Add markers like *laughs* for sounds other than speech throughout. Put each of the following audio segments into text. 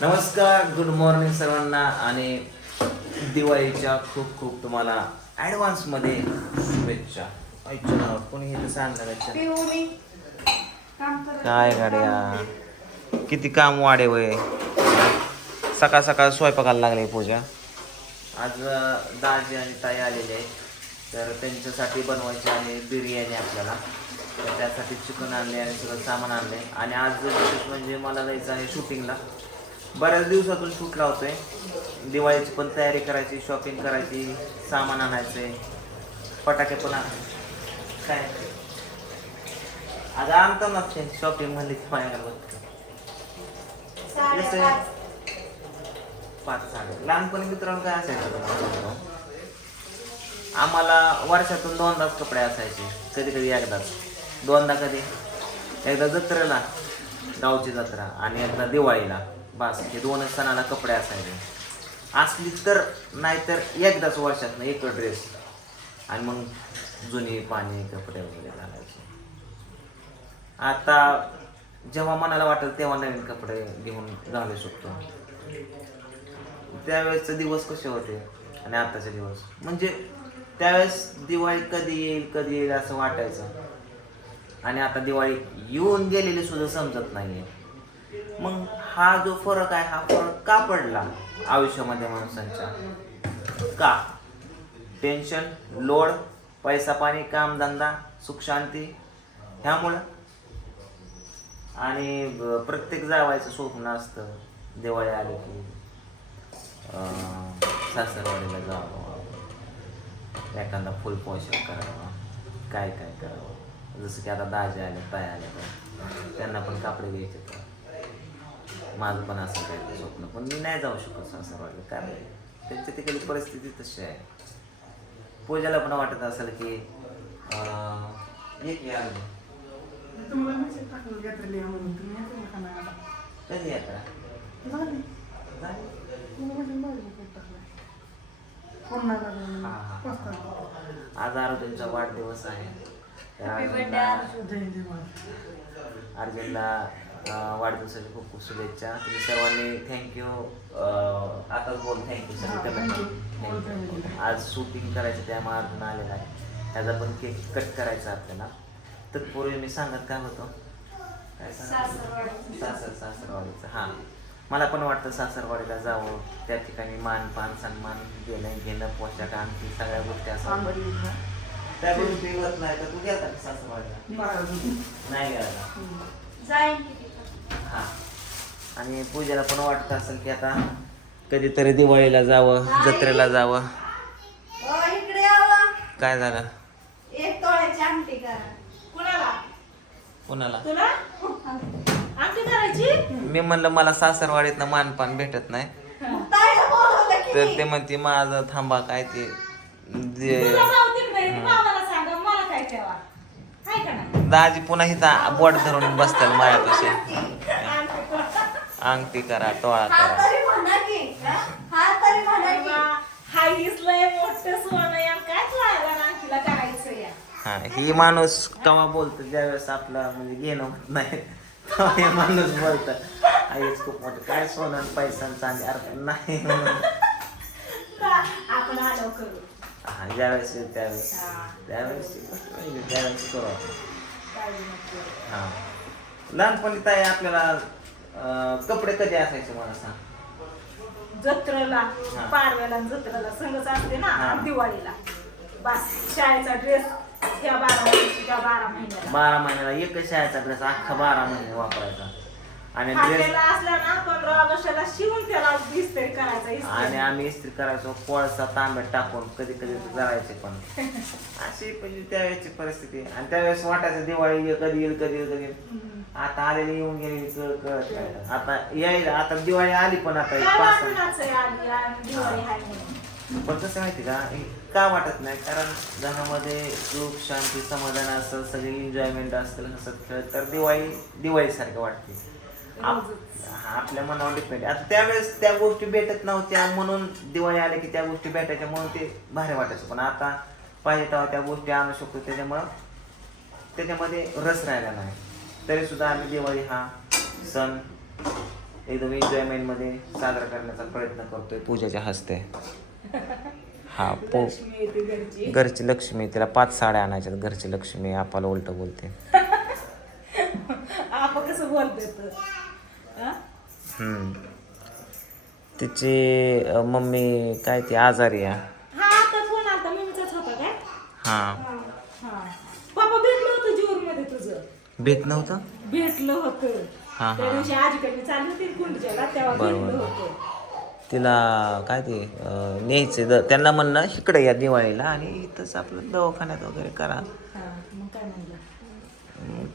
नमस्कार good morning सर्वांना आणि दिवाळीच्या खूप खूप तुम्हाला ऍडव्हान्समध्ये शुभेच्छा. कोणी करत काय गाड्या किती काम वाढे वय. सकाळ सकाळ स्वयंपाकाला लागले पूजा. आज दाजी आणि ताई आलेले आहेत. तर त्यांच्यासाठी बनवायची आहे बिर्याणी आपल्याला. तर त्यासाठी चिकन आणले आणि सगळं सामान आणले. आणि आज विशेष म्हणजे मला जायचं आहे शूटिंगला. बऱ्याच दिवसातून शूट लावतोय. दिवाळीची पण तयारी करायची शॉपिंग करायची सामान आणायचंय फटाके पण आण काय? आज आणतो ना शॉपिंग म्हणली माझ्याकडे. पाच. साडे लहानपणी मित्रांनो काय असायचं? आम्हाला वर्षातून दोनदाच कपडे असायचे कधी कधी एकदाच. दोनदा कधी? एकदा जत्रेला गावची जत्रा आणि एकदा दिवाळीला. बस हे दोनच सणाला कपडे असायचे. असली तर नाहीतर एकदाच वर्षातनं एक ड्रेस आणि मग जुनी पाणी कपडे वगैरे घालायचे. आता जेव्हा मनाला वाटेल तेव्हा नवीन कपडे घेऊन घालू शकतो. त्यावेळेसचे दिवस कसे होते? आणि आताचे दिवस? म्हणजे त्यावेळेस दिवाळी कधी येईल कधी येईल असं वाटायचं. आणि आता दिवाळी येऊन गेलेली सुद्धा समजत नाहीये. मग हा जो फरक आहे हा फरक का पडला आयुष्यामध्ये माणसांच्या? का? टेन्शन लोड पैसा पाणी कामधंदा सुख शांती ह्यामुळं? आणि प्रत्येक जावायचं स्वप्न असतं दिवाळी आली की सासरवाडीला जावं एखादा फुल पोशाख करावा काय काय करावं? जसं की आता दाजे आले ताय आले तर त्यांना पण कापडे घ्यायचे. तर माझं पण असं काय स्वप्न. पण मी नाही जाऊ शकत सासरवाडीला कारण त्यांची तिकडली परिस्थिती तशी आहे. पूजाला पण वाटत असेल की एक या? कधी यात्रा म्हणजे. आज आरोग्यांचा वाढदिवस आहे. अर्जुनला वाढदिवसाच्या खूप खूप शुभेच्छा. तुम्ही सर्वांनी थँक्यू आताच बोल thank you. All thank you. आज शूटिंग करायचं त्यामुळे अर्जुन आलेला आहे. त्याचा पण केक कट करायचा आपल्याला. तत्पूर्वी मी सांगत काय होतो? काय सांगत होतो? सासर सासरवाडीचं. हां. मला पण वाटतं सासरवाडीला जावं. त्या ठिकाणी मान पान सन्मान घेणं घेणं पोशाख आणखी सगळ्या गोष्टी असं. त्या गोष्टी होत नाही तर तू गेला सासरवाडीला. नाही. गेला हम्म. हा. आणि पूजेला पण वाटत असेल की आता कधीतरी दिवाळीला जावं जत्रेला जावं. काय झालं? एक तोळ्याची आमटी करा. कुणाला? कुणाला? तुला? आमटी करायची? मी म्हणलं मला सासरवाडीतनं मानपान भेटत नाही. तर ते म्हणते माझं थांबा काय ते दाजी पुन्हा इथं बोट धरून बसतात कर. अंगठी करा टोळा करा. हा? हा हा हा ही माणूस कवा बोलतो? ज्यावेळेस आपला म्हणजे घेणं होत नाही तेव्हा हे माणूस बोलत. आईच खूप मोठं. काय सोनं आणि पैसा आणि चांदी अरे नाही आपण आलो करू. हा ज्यावेळेस येईल त्यावेळेस. त्यावेळेस त्यावेळेस करू आपण. हा. लहानपणी ताई आपल्याला अं, कपडे कधी असायचे मला सांग जत्रेला हा. पाडव्याला आणि जत्रेला संगच असते ना हा. आणि दिवाळीला बस शाळेचा ड्रेस त्या बारा महिन्याची त्या बारा महिन्याला बारा महिन्याला एकच शाळेचा ड्रेस अख्खा बारा महिने वापरायचा आणि ड्रेस फाटलेला असला ना पंधरा ऑगस्टला शिवून त्याला इस्त्री करायचा आणि इस्त्री आम्ही इस्त्री करायचो कोळसा तांब्यात टाकून कधी कधी जळायचे पण. *laughs* अशी म्हणजे त्यावेळेची परिस्थिती. आणि त्यावेळेस वाटायचं दिवाळी येईल, कधी येईल कधी येईल कधी येईल. आता आलेली येऊन गेलेली कळ कळत नाही. आता यायला आता दिवाळी आली पण आता एक काय पाच सहा- वाटणाचं आहे आली आणि दिवाळी आहे म्हणून? पण कसं माहिती का हे का वाटत नाही? कारण घरामध्ये सुख शांती समाधान असतं सगळी एन्जॉयमेंट असतं हसत खेळत तर दिवाळी दिवाळीसारखं वाटते. आप- हा, आपल्या मनावर डिपेंड आता त्यावेळेस त्या गोष्टी भेटत नव्हत्या म्हणून दिवाळी आली की त्या गोष्टी भेटायच्या म्हणून ते भारी वाटायचं. पण आता पाहिजे तेव्हा त्या गोष्टी आणू शकतो. त्याच्यामुळं त्याच्यामध्ये रस राहिला नाही. तरी सुद्धा आम्ही दिवाळी हा सण एकदम एन्जॉयमेंटमध्ये साजरा करण्याचा प्रयत्न करतोय. पूजाच्या हस्ते. हा पो लक्ष्मी येते घरची. घरची लक्ष्मी तिला पाच साड्या आणायच्यात घरची लक्ष्मी आपाला उलट बोलते. *laughs* आपण कसं बोलतोय तर. तिची मम्मी काय ती आजारी आहे. हा आता फोन आता मम्मीचाच होता काय? हा. हा. पप्पा भेटलं होतं जीवर मध्ये तुझं. भेट नव्हतं? भेटलं होतं. हा, त्या हा. दिवशी आजीकडे चालली होती कुंडच्याला तेव्हा बरोबर. भेटलं होतं. तिला काय ते अं, न्यायचं द त्यांना म्हणणं इकडे या दिवाळीला आणि इथंच आपलं दवाखान्यात वगैरे करा. हा मग काय म्हणलं? मग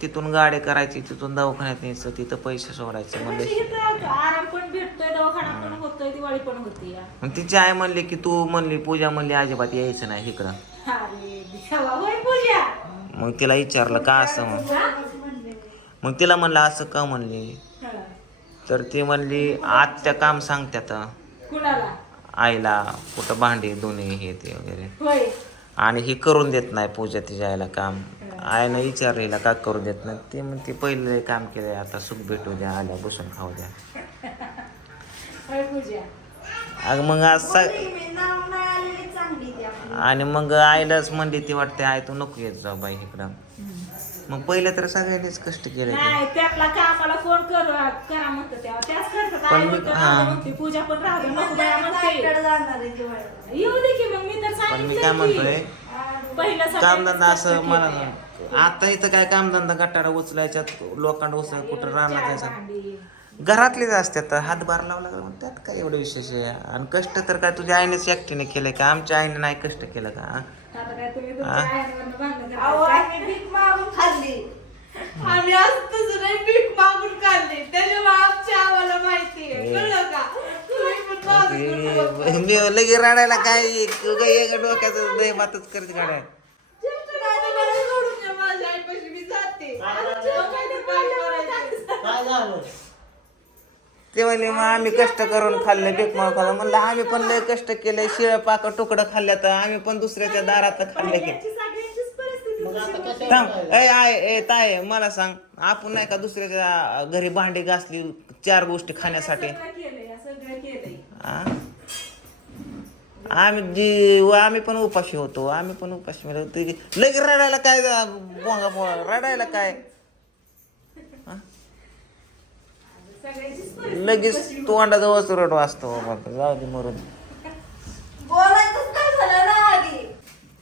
तिथून गाडी करायची तिथून दवाखान्यात न्यायचं तिथं पैसे सोडायचे म्हणजे म्हणलं. इथं आराम पण भेटतोय दवाखाना पण होतोय दिवाळी पण होती या. मग तिची आई म्हणली की तू म्हणली पूजा म्हणली अजिबात यायचं नाही इकडं. अरे देवा होय पूजा? मग तिला विचारलं का असं मग हा? मग तिला म्हणलं असं का म्हणली? हा. तर ती म्हणली आत्या काम सांगत्यात. कुणाला? आईला कुठं भांडी दोन्ही हे ते वगैरे. होय. आणि ही करून देत नाही पूजा तिच्या आईला काम. आईनं विचारलं हिला का करून देत नाही. ते मग ती पहिले काम केलंय आता सुख भेटू द्या आल्या बसून खाऊ द्या. अगं मग आज आणि मग आईलाच म्हणली ती वाटते आई तू नको येत जाऊ बाई इकडं. मग पहिलं तर सगळ्यांनीच कष्ट केले कर करा पण मी- हा. पण मी काय. म्हणतोय कामधंदा असं मला केले. आता इथं काय कामधंदा गटारा उचलायच्यात लोकांना उचल कुठं राहणार जायचं भांडी. घरातलेच असतात हातभार लावला का मग त्यात काय एवढं विशेष आहे? आणि कष्ट तर काय तुझ्या आईनेच एकटीने केले का? आमच्या आईने नाही कष्ट केलं का? आता काय तुम्ही तुमच्या हा? आयांवरनं भांडणं अहो करताय आम्ही भीक मागून खाल्ली. आम्ही आज दुसरे भीक मागून खाल्ली. त्याच्यामुळे आमच्या आम्हाला माहिती आहे. कळलं का तुम्ही पण माझं करू नका. मी लगे रडायला काय उगा डोक्याचं दही भातच करते गाड्या. ते म्हणले मग आम्ही कष्ट करून खाल्ले बेकमाळ खाल्लं म्हणलं आम्ही पण लय कष्ट केले शिळ पाक तुकडं खाल्ल्या तर आम्ही पण दुसऱ्याच्या दारात खाल्ले की. थांब ए आय ए ताय मला सांग आपण नाही का दुसऱ्याच्या घरी भांडी घासली चार गोष्टी खाण्यासाठी? आम्ही जी आम्ही पण उपाशी होतो आम्ही पण उपाशी मिळतो ते लगेच रडायला काय जा- बोंगा बोंगा रडायला काय? लगेच तोंडाजवळच रड वाचतो बाबा जाऊ दे मरून. बोलायचंच काय झालं ना आधी.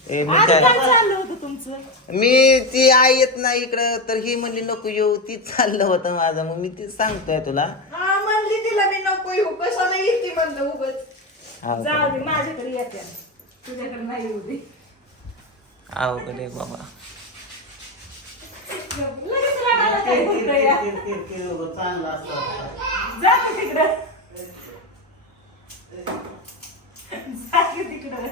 ए, मी आधी काय काय चाललं होतं तुमचं? मी ती आई येत नाही इकडं तर ही म्हणली नको येऊ. ती चाललं होतं माझं. मग मी ती सांगतोय तुला. पोळी उपसाला येते म्हणलं उगत जाऊ दे माझ्याकडे येते. तुझ्याकडे नाही येऊ दे. अवघड बाबा. चांगला असतो जा तिकडं. जा तिकडं.